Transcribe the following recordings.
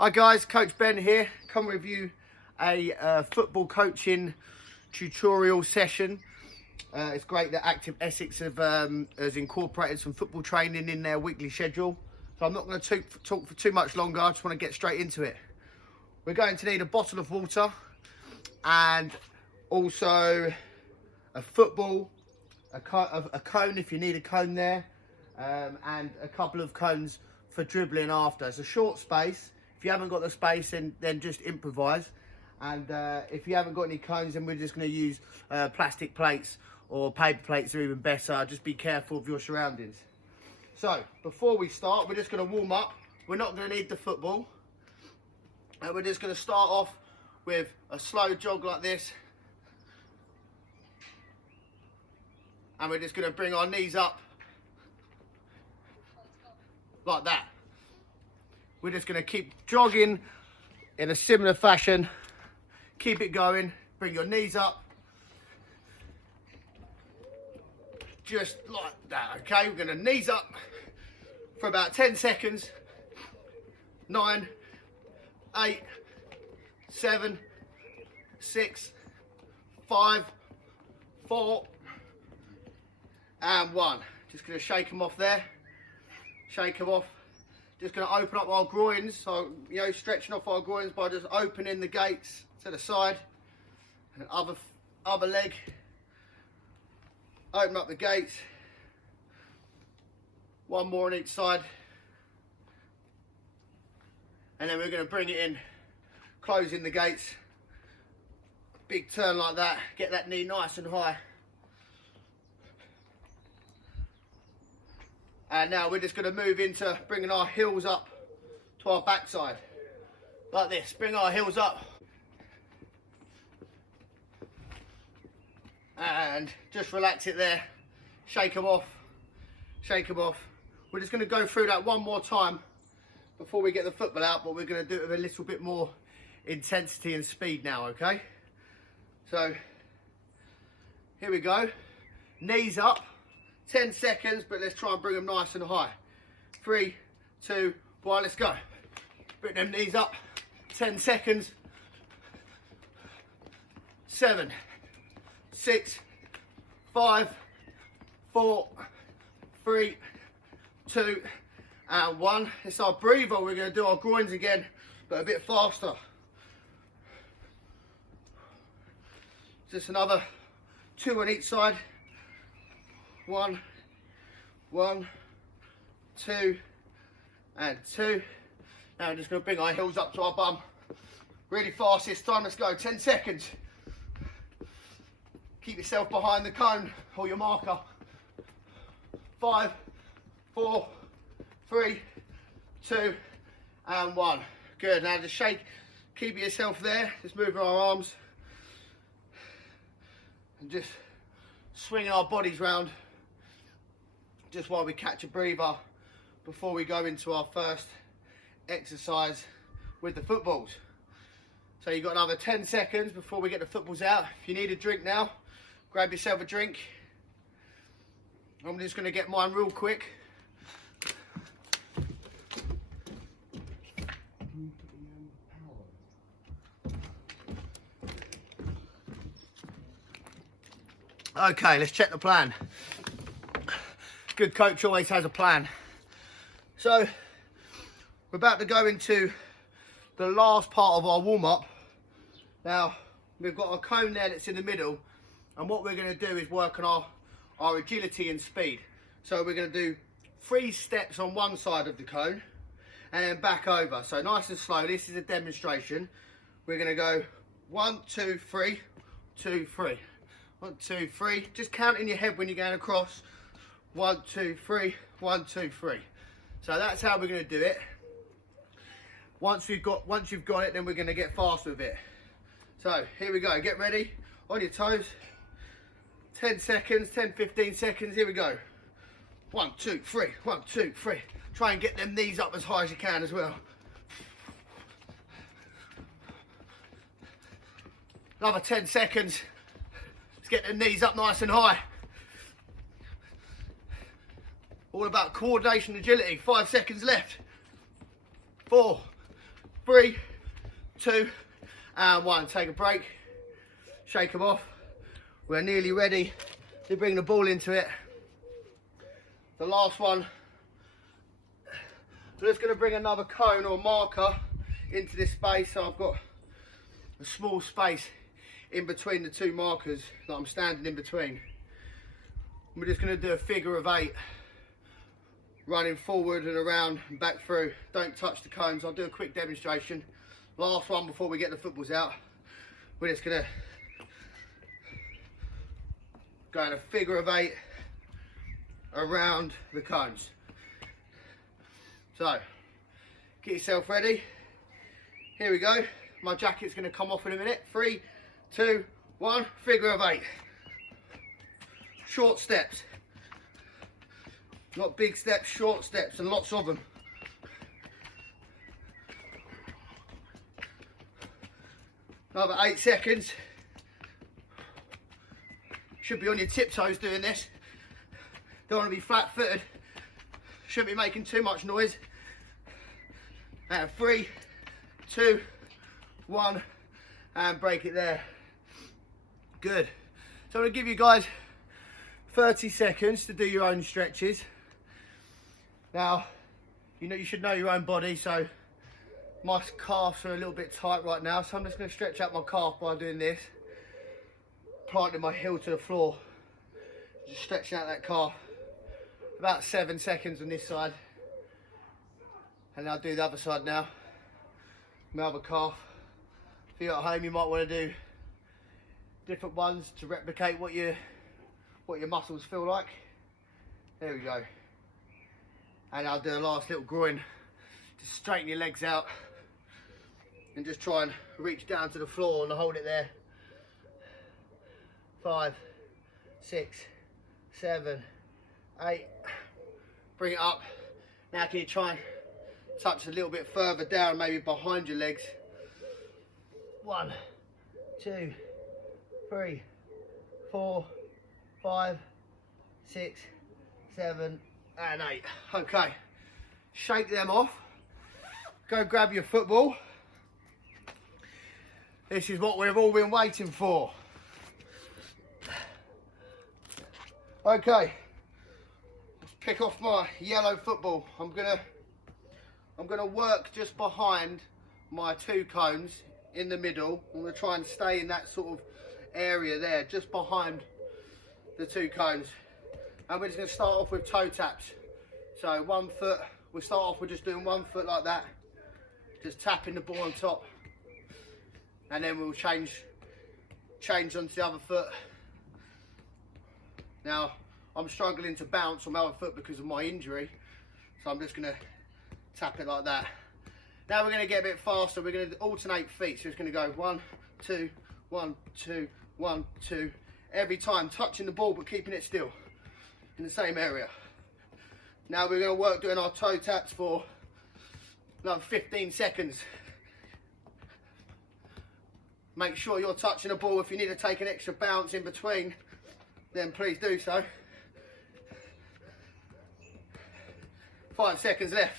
Hi guys, Coach Ben here. Come with you a football coaching tutorial session. It's great that Active Essex has incorporated some football training in their weekly schedule. So I'm not going to talk for too much longer. I just want to get straight into it. We're going to need a bottle of water and also a football, a cone if you need a cone there, and a couple of cones for dribbling after. It's a short space. If you haven't got the space, then just improvise. And if you haven't got any cones, then we're just going to use plastic plates, or paper plates are even better. Just be careful of your surroundings. So before we start, we're just going to warm up. We're not going to need the football. And we're just going to start off with a slow jog like this. And we're just going to bring our knees up like that. We're just going to keep jogging in a similar fashion. Keep it going. Bring your knees up. Just like that, okay? We're going to knees up for about 10 seconds. 9, 8, 7, 6, 5, 4, and 1. Just going to shake them off there. Shake them off. Just going to open up our groins, so stretching off our groins by just opening the gates to the side, and other leg. Open up the gates. One more on each side, and then we're going to bring it in, closing the gates. Big turn like that. Get that knee nice and high. And now we're just going to move into bringing our heels up to our backside. Like this. Bring our heels up. And just relax it there. Shake them off. Shake them off. We're just going to go through that one more time before we get the football out, but we're going to do it with a little bit more intensity and speed now, okay? So, here we go. Knees up. 10 seconds, but let's try and bring them nice and high. 3, 2, 1, let's go. Bring them knees up. 10 seconds. 7, 6, 5, 4, 3, 2, and 1. It's our breather. We're going to do our groins again, but a bit faster. Just another 2 on each side. 1, 2, and 2. Now we're just going to bring our heels up to our bum. Really fast this time. Let's go. 10 seconds. Keep yourself behind the cone or your marker. 5, 4, 3, 2, and 1. Good. Now just shake. Keep yourself there. Just moving our arms. And just swinging our bodies round. Just while we catch a breather before we go into our first exercise with the footballs. So you've got another 10 seconds before we get the footballs out. If you need a drink now, grab yourself a drink. I'm just going to get mine real quick. Okay, let's check the plan. Good coach always has a plan. So we're about to go into the last part of our warm-up. Now we've got a cone there that's in the middle, and what we're going to do is work on our agility and speed. So we're going to do 3 steps on one side of the cone and then back over. So nice and slow. This is a demonstration. We're going to go 1, 2, 3, 2, 3. 1, 2, 3. Just count in your head when you're going across. 1, 2, 3, 1, 2, 3. So that's how we're going to do it. Once you've got it, then we're going to get fast with it. So here we go. Get ready. On your toes. 10 seconds, 10, 15 seconds. Here we go. 1, 2, 3, 1, 2, 3. Try and get them knees up as high as you can as well. Another 10 seconds. Let's get the knees up nice and high. All about coordination, agility. 5 seconds left. 4, 3, 2, and 1. Take a break, shake them off. We're nearly ready to bring the ball into it. The last one. So just going to bring another cone or marker into this space. So I've got a small space in between the two markers that I'm standing in between. We're just going to do a figure of 8, running forward and around and back through. Don't touch the cones. I'll do a quick demonstration. Last one before we get the footballs out. We're just going to go in a figure of 8 around the cones. So, get yourself ready. Here we go. My jacket's going to come off in a minute. 3, 2, 1, figure of 8. Short steps. Not big steps, short steps, and lots of them. Another 8 seconds. Should be on your tiptoes doing this. Don't want to be flat-footed. Shouldn't be making too much noise. And 3, 2, 1, and break it there. Good. So I'm going to give you guys 30 seconds to do your own stretches. Now, you should know your own body, so my calves are a little bit tight right now, so I'm just going to stretch out my calf by doing this. Planting my heel to the floor. Just stretching out that calf. About 7 seconds on this side. And I'll do the other side now. My other calf. If you're at home, you might want to do different ones to replicate what your muscles feel like. There we go. And I'll do a last little groin. Just straighten your legs out and just try and reach down to the floor and hold it there. 5, 6, 7, 8. Bring it up. Now can you try and touch a little bit further down, maybe behind your legs. 1, 2, 3, 4, 5, 6, 7, and 8. Okay, shake them off. Go grab your football. This is what we've all been waiting for. Okay, let's pick off my yellow football. I'm gonna work just behind my 2 cones in the middle. I'm gonna try and stay in that sort of area there, just behind the 2 cones. And we're just gonna start off with toe taps. So 1 foot, we'll start off with just doing 1 foot like that, just tapping the ball on top, and then we'll change onto the other foot. Now, I'm struggling to bounce on my other foot because of my injury, so I'm just going to tap it like that. Now we're going to get a bit faster. We're going to alternate feet, so it's going to go 1, 2, 1, 2, 1, 2, every time touching the ball but keeping it still in the same area. Now we're going to work doing our toe taps for another 15 seconds. Make sure you're touching the ball. If you need to take an extra bounce in between, then please do so. 5 seconds left.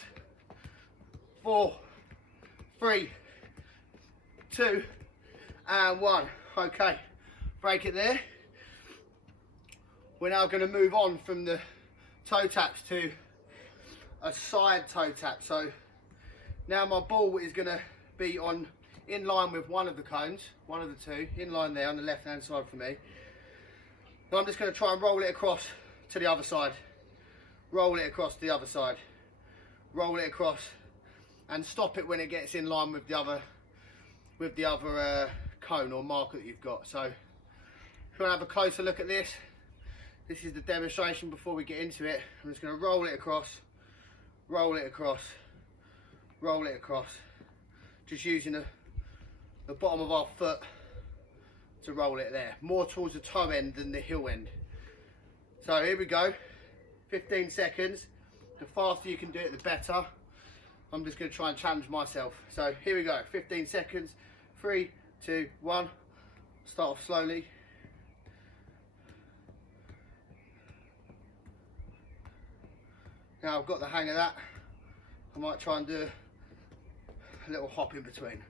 4, 3, 2, and 1. Okay, break it there. We're now going to move on from the toe taps to a side toe tap. So now my ball is going to be in line with one of the cones, one of the 2, in line there on the left hand side for me. So I'm just going to try and roll it across to the other side. Roll it across to the other side. Roll it across and stop it when it gets in line with the other cone or marker that you've got. So if you want to have a closer look at this, this is the demonstration before we get into it. I'm just going to roll it across, roll it across, roll it across. Just using the bottom of our foot to roll it there. More towards the toe end than the heel end. So here we go. 15 seconds. The faster you can do it, the better. I'm just going to try and challenge myself. So here we go. 15 seconds. 3, 2, 1. Start off slowly. Now I've got the hang of that. I might try and do a little hop in between.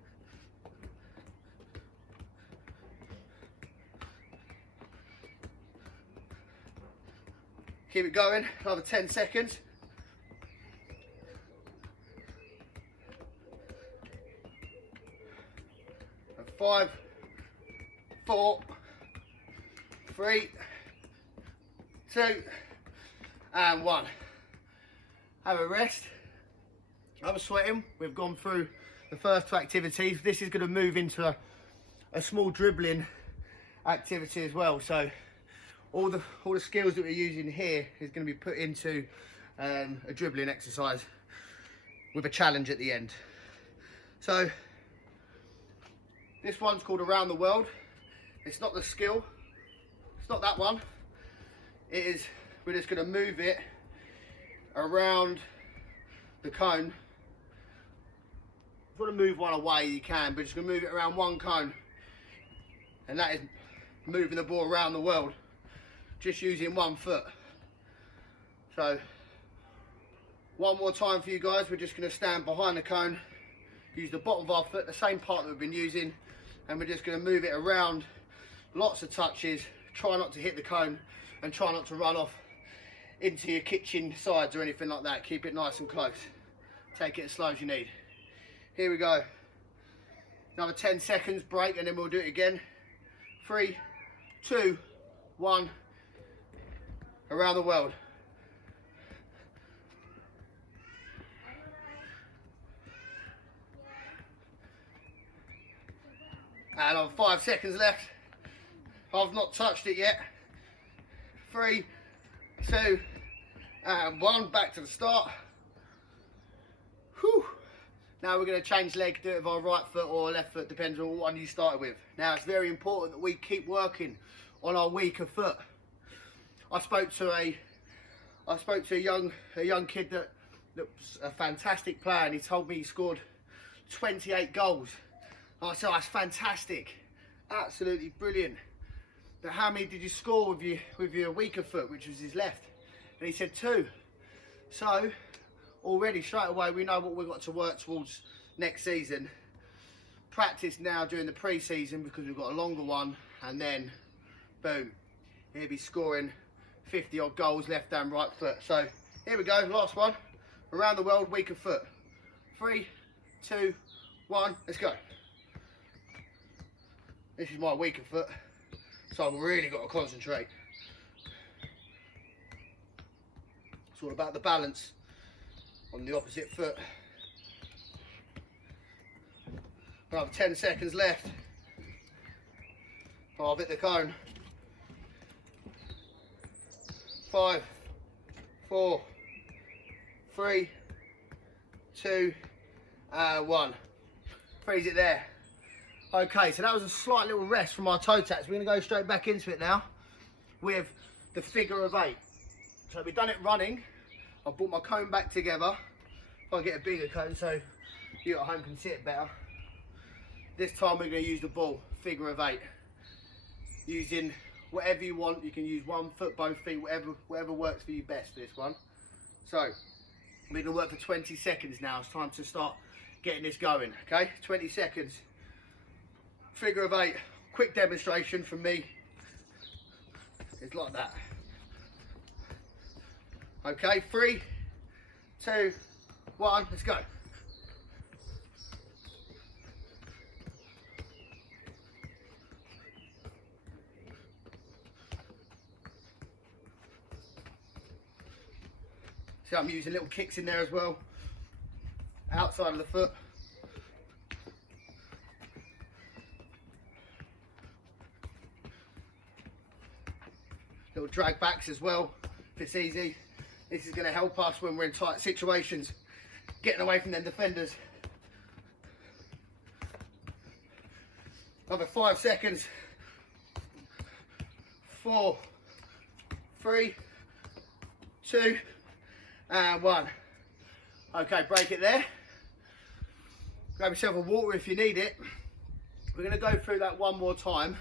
Keep it going, another 10 seconds. And 5, 4, 3, 2, and 1. Have a rest. I'm sweating. We've gone through the first two activities. This is going to move into a small dribbling activity as well. So all the skills that we're using here is going to be put into a dribbling exercise with a challenge at the end. So this one's called Around the World. It's not the skill. It's not that one. It is. We're just going to move it around the cone. If you want to move one away, you can, but just going to move it around one cone, and that is moving the ball around the world, just using one foot. So one more time for you guys. We're just going to stand behind the cone, use the bottom of our foot, the same part that we've been using, and we're just going to move it around, lots of touches. Try not to hit the cone, and try not to run off into your kitchen sides or anything like that. Keep it nice and close. Take it as slow as you need. Here we go. Another 10 seconds break, and then we'll do it again. 3, 2, 1. Around the world. And on 5 seconds left. I've not touched it yet. 3, 2, and 1. Back to the start. Whew. Now we're going to change leg, do it with our right foot or left foot, depends on what one you started with. Now it's very important that we keep working on our weaker foot. I spoke to a young kid that was a fantastic player, and he told me he scored 28 goals. And I said, oh, that's fantastic, absolutely brilliant. But how many did you score with your weaker foot, which was his left? And he said 2. So already straight away we know what we've got to work towards next season. Practice now during the pre-season, because we've got a longer one, and then boom, he'll be scoring 50 odd goals left and right foot. So here we go, last one. Around the world, weaker foot. 3, 2, 1, let's go. This is my weaker foot, so I've really got to concentrate. It's all about the balance on the opposite foot. Another 10 seconds left. Oh, I've hit the cone. 5, 4, 3, 2, 1. Freeze it there. Okay, so that was a slight little rest from our toe taps. We're going to go straight back into it now with the figure of 8. So we've done it running. I've brought my cone back together. I'll get a bigger cone so you at home can see it better. This time we're going to use the ball, figure of 8. Using whatever you want. You can use one foot, both feet, whatever works for you best for this one. So we're going to work for 20 seconds now. It's time to start getting this going, okay? 20 seconds. Figure of 8. Quick demonstration from me. It's like that. Okay, 3, 2, 1, let's go. See, I'm using little kicks in there as well, outside of the foot. Little drag backs as well, if it's easy. This is going to help us when we're in tight situations, getting away from them defenders. Another 5 seconds. 4, 3, 2, and 1. Okay, break it there. Grab yourself a water if you need it. We're going to go through that one more time,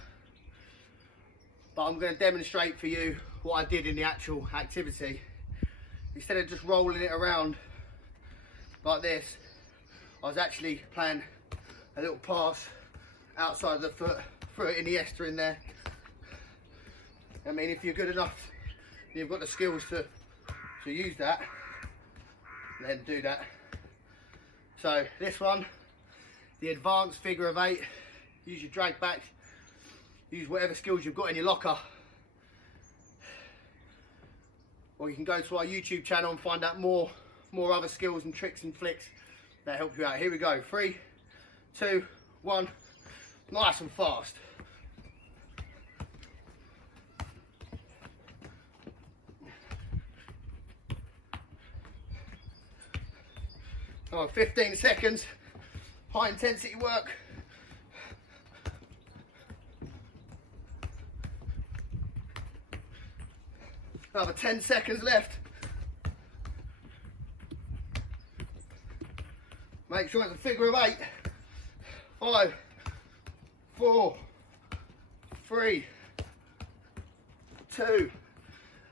but I'm going to demonstrate for you what I did in the actual activity. Instead of just rolling it around like this, I was actually playing a little pass outside of the foot, threw it in the ester in there. I mean, if you're good enough, you've got the skills to use that, then do that. So this one, the advanced figure of 8, use your drag back, use whatever skills you've got in your locker. Or you can go to our YouTube channel and find out more other skills and tricks and flicks that help you out. Here we go, 3, 2, 1, nice and fast. Oh, 15 seconds, high intensity work. Another 10 seconds left. Make sure it's a figure of 8. 5, 4, 3, 2,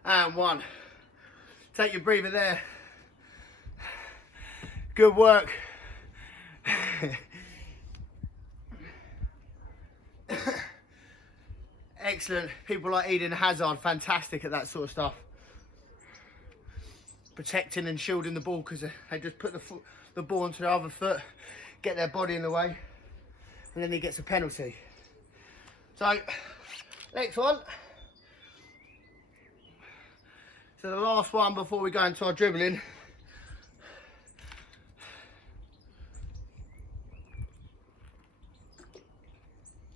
and 1. Take your breather there. Good work. Excellent. People like Eden Hazard, fantastic at that sort of stuff. Protecting and shielding the ball, because they just put the ball onto the other foot, get their body in the way, and then he gets a penalty. So, next one. So the last one before we go into our dribbling.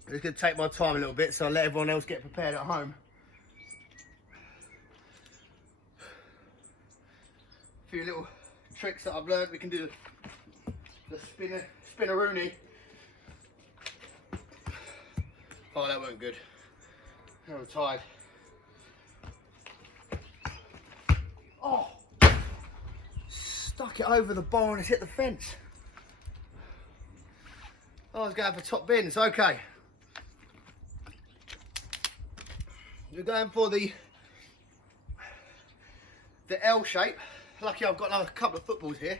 I'm just going to take my time a little bit so I'll let everyone else get prepared at home. A few little tricks that I've learned. We can do the spinneroonie. Oh, that weren't good. I'm tired. Oh! Stuck it over the bar and it's hit the fence. Oh, I was going for top bins. Okay. We're going for the L shape. Lucky I've got another couple of footballs here.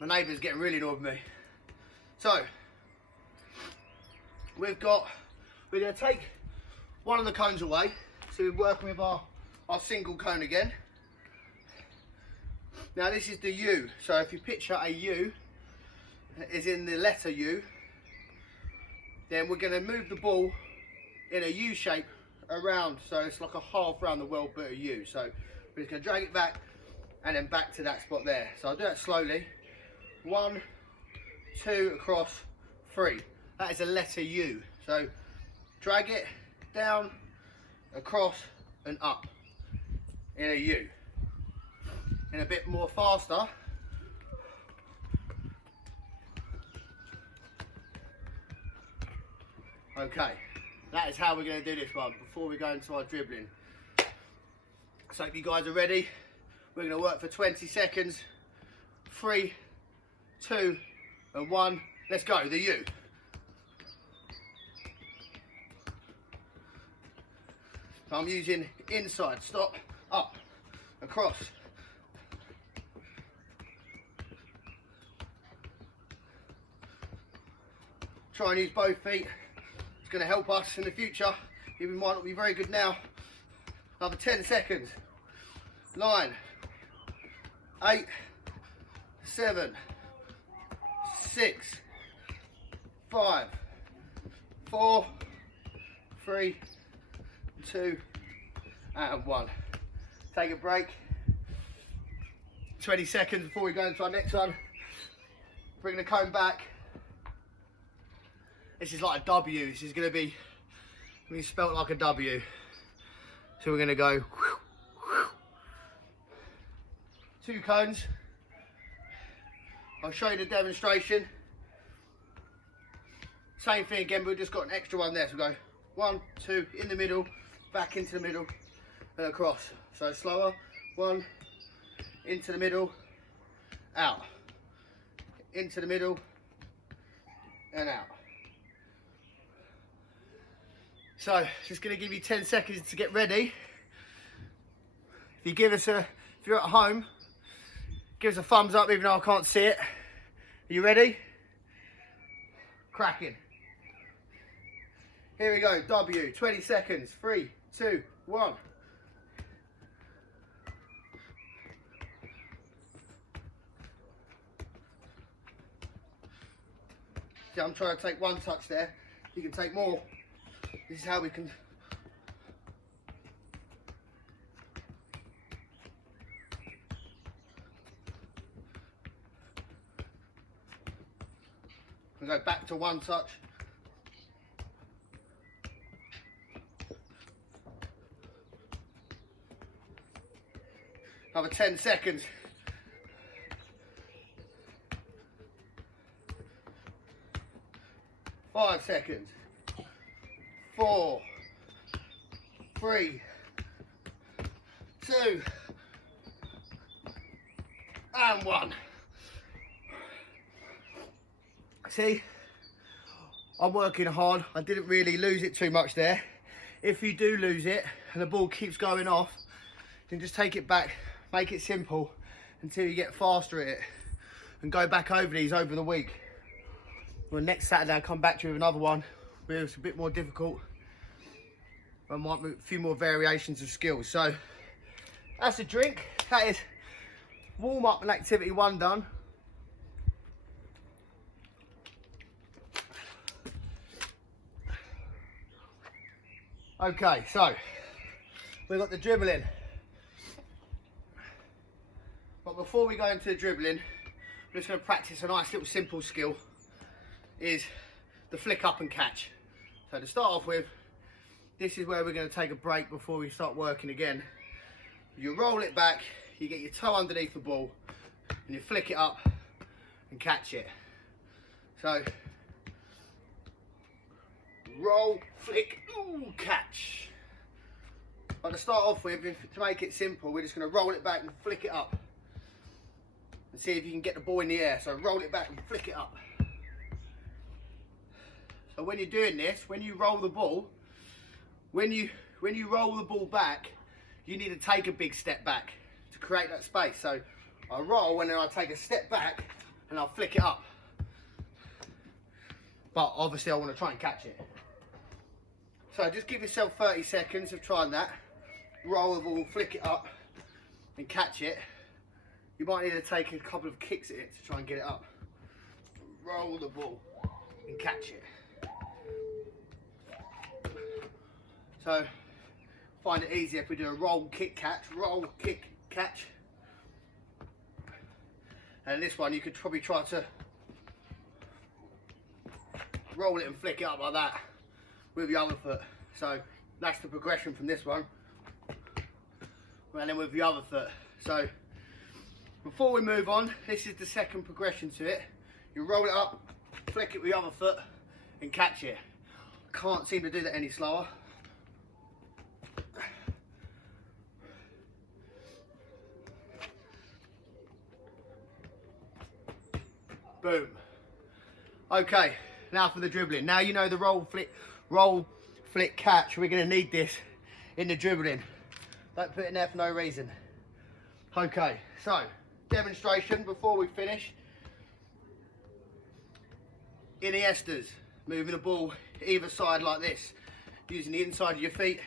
My neighbour's getting really annoyed with me. So we're going to take one of the cones away. So we're working with our single cone again. Now this is the U. So if you picture a U is in the letter U, then we're going to move the ball in a U shape around, so it's like a half round the world but a U. So we're just going to drag it back and then back to that spot there. So I'll do that slowly. 1, 2, across, 3. That is a letter U. So drag it down, across and up in a U. And a bit more faster. Okay, that is how we're going to do this one before we go into our dribbling. So if you guys are ready, we're going to work for 20 seconds. 3, 2 and 1. Let's go, the U. So I'm using inside, stop, up, across. Try and use both feet. It's going to help us in the future. Even might not be very good now. Another 10 seconds. 9, 8, 7, 6, 5, 4, 3, 2 and 1. Take a break. 20 seconds before we go into our next one. Bring the cone back. This is like a W. This is going to be spelt like a W. So we're going to go 2 cones. I'll show you the demonstration. Same thing again, but we've just got an extra one there. So we go 1, 2, in the middle, back into the middle, and across. So slower. 1, into the middle, out. Into the middle, and out. So, just going to give you 10 seconds to get ready. If you're at home, give us a thumbs up even though I can't see it. Are you ready? Cracking. Here we go, W, 20 seconds. 3, 2, 1. See, I'm trying to take one touch there. You can take more. This is how we can. We go back to one touch. Another 10 seconds. 5 seconds. 4, 3, 2, and 1. See, I'm working hard. I didn't really lose it too much there. If you do lose it and the ball keeps going off, then just take it back, make it simple until you get faster at it, and go back over these over the week. Well, next Saturday I'll come back to you with another one where it's a bit more difficult. I might a few more variations of skills. So that's a drink. That is warm up and activity 1 done. Okay, so we've got the dribbling. But before we go into the dribbling, we're just going to practice a nice little simple skill, is the flick up and catch. So to start off with, this is where we're going to take a break before we start working again. You roll it back, you get your toe underneath the ball, and you flick it up and catch it. So roll, flick, ooh, catch. But to start off with, to make it simple, we're just going to roll it back and flick it up and see if you can get the ball in the air. So roll it back and flick it up. So when you're doing this, when you roll the ball, when you roll the ball back, you need to take a big step back to create that space. So I roll and then I take a step back and I'll flick it up. But obviously I want to try and catch it. So just give yourself 30 seconds of trying that. Roll the ball, flick it up and catch it. You might need to take a couple of kicks at it to try and get it up. Roll the ball and catch it. So find it easier if we do a roll, kick, catch, roll, kick, catch. And this one you could probably try to roll it and flick it up like that with your other foot. So that's the progression from this one. And then with the other foot. So before we move on, this is the second progression to it. You roll it up, flick it with the other foot and catch it. Can't seem to do that any slower. Boom. Okay, now for the dribbling. Now you know the roll, flick, catch. We're going to need this in the dribbling. Don't put it in there for no reason. Okay, so demonstration before we finish. Iniestas, moving the ball either side like this, using the inside of your feet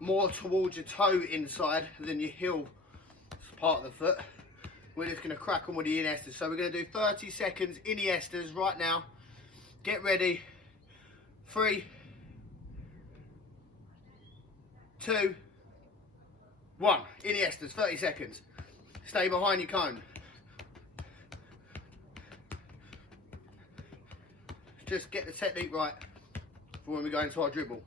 more towards your toe inside than your heel part of the foot. We're just going to crack on with the Iniestas. So we're going to do 30 seconds Iniestas right now. Get ready. 3, 2, 1. Iniestas, 30 seconds. Stay behind your cone. Just get the technique right for when we go into our dribble.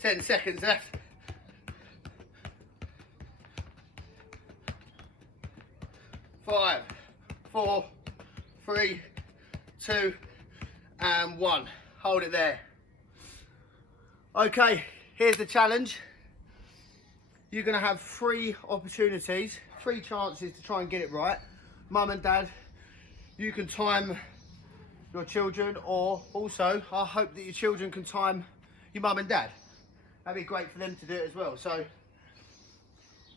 10 seconds left. 5, 4, 3, 2, and 1. Hold it there. Okay, here's the challenge. You're going to have 3 opportunities, 3 chances to try and get it right. Mum and Dad, you can time your children, or also I hope that your children can time your mum and dad. that'd be great for them to do it as well. So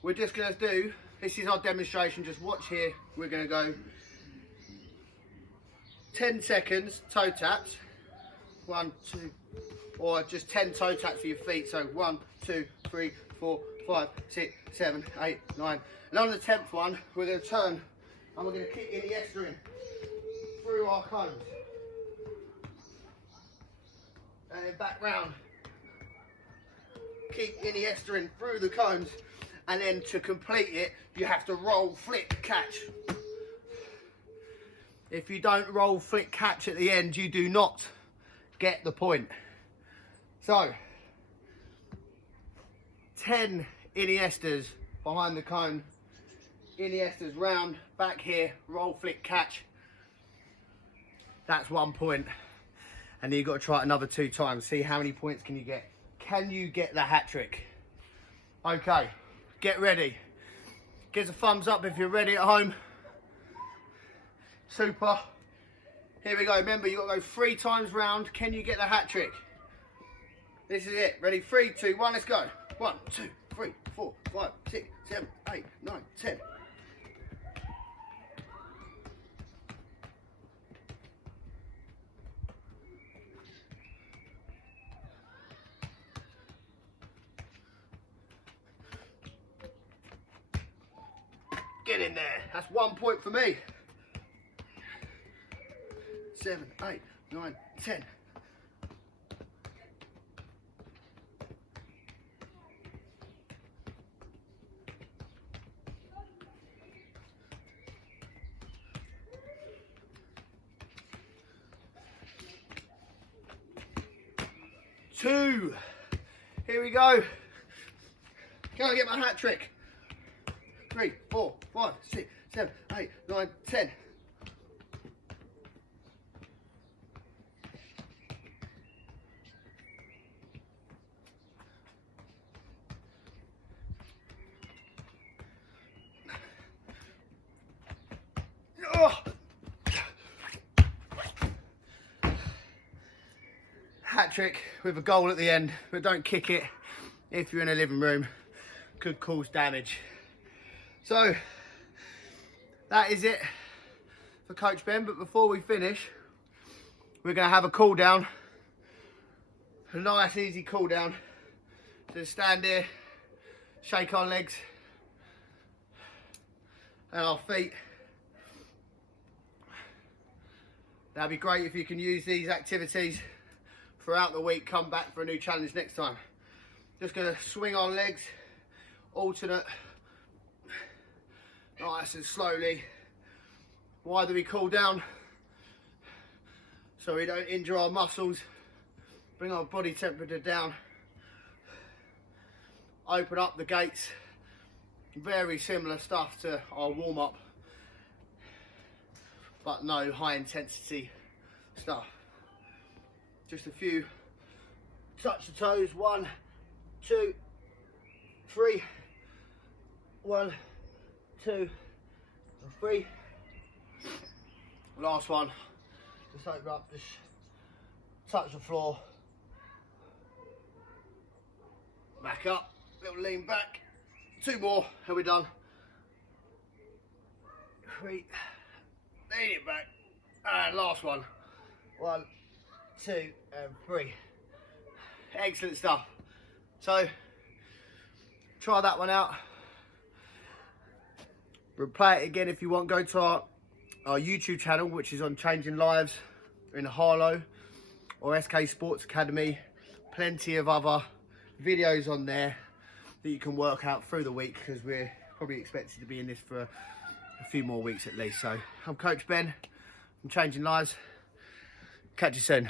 we're just going to do, this is our demonstration, just watch here. We're going to go 10 seconds toe taps, 1, 2, or just 10 toe taps for your feet. So 1, 2, 3, 4, 5, 6, 7, 8, 9. And on the 10th one, we're going to turn and we're going to kick Iniesta in through our cones. And then back round. Keep Iniesta in through the cones. And then to complete it, you have to roll, flick, catch. If you don't roll, flick, catch at the end, you do not get the point. So, 10 Iniestas behind the cone. Iniestas round, back here, roll, flick, catch. That's 1 point. And then you've got to try it another 2 times. See how many points can you get. Can you get the hat trick? Okay, get ready. Give us a thumbs up if you're ready at home. Super. Here we go. Remember, you've got to go 3 times round. Can you get the hat trick? This is it. Ready? 3, 2, 1, let's go. 1, 2, 3, 4, 5, 6, 7, 8, 9, 10. Get in there. That's 1 point for me. 7, 8, 9, 10. Two. Here we go. Can I get my hat trick? 3, 4, 5, 6, 7, 8, 9, 10. Oh. Hat trick with a goal at the end, but don't kick it if you're in a living room. Could cause damage. So that is it for Coach Ben, but before we finish, we're going to have a cool down, a nice easy cool down. So stand here, shake our legs and our feet. That'd be great if you can use these activities throughout the week. Come back for a new challenge next time. Just going to swing our legs, alternate, nice and slowly. Why do we cool down? So we don't injure our muscles, bring our body temperature down, open up the gates. Very similar stuff to our warm-up, but no high intensity stuff. Just a few touch the toes. 1, 2, 3. 1, 2, and 3. Last one. Just open up, just touch the floor. Back up, little lean back. 2 more, and we're done. 3. Lean it back. And last one. 1, 2, and 3. Excellent stuff. So, try that one out. Replay it again if you want. Go to our YouTube channel, which is on Changing Lives in Harlow, or SK Sports Academy. Plenty of other videos on there that you can work out through the week, because we're probably expected to be in this for a few more weeks at least. So I'm Coach Ben from Changing Lives. Catch you soon.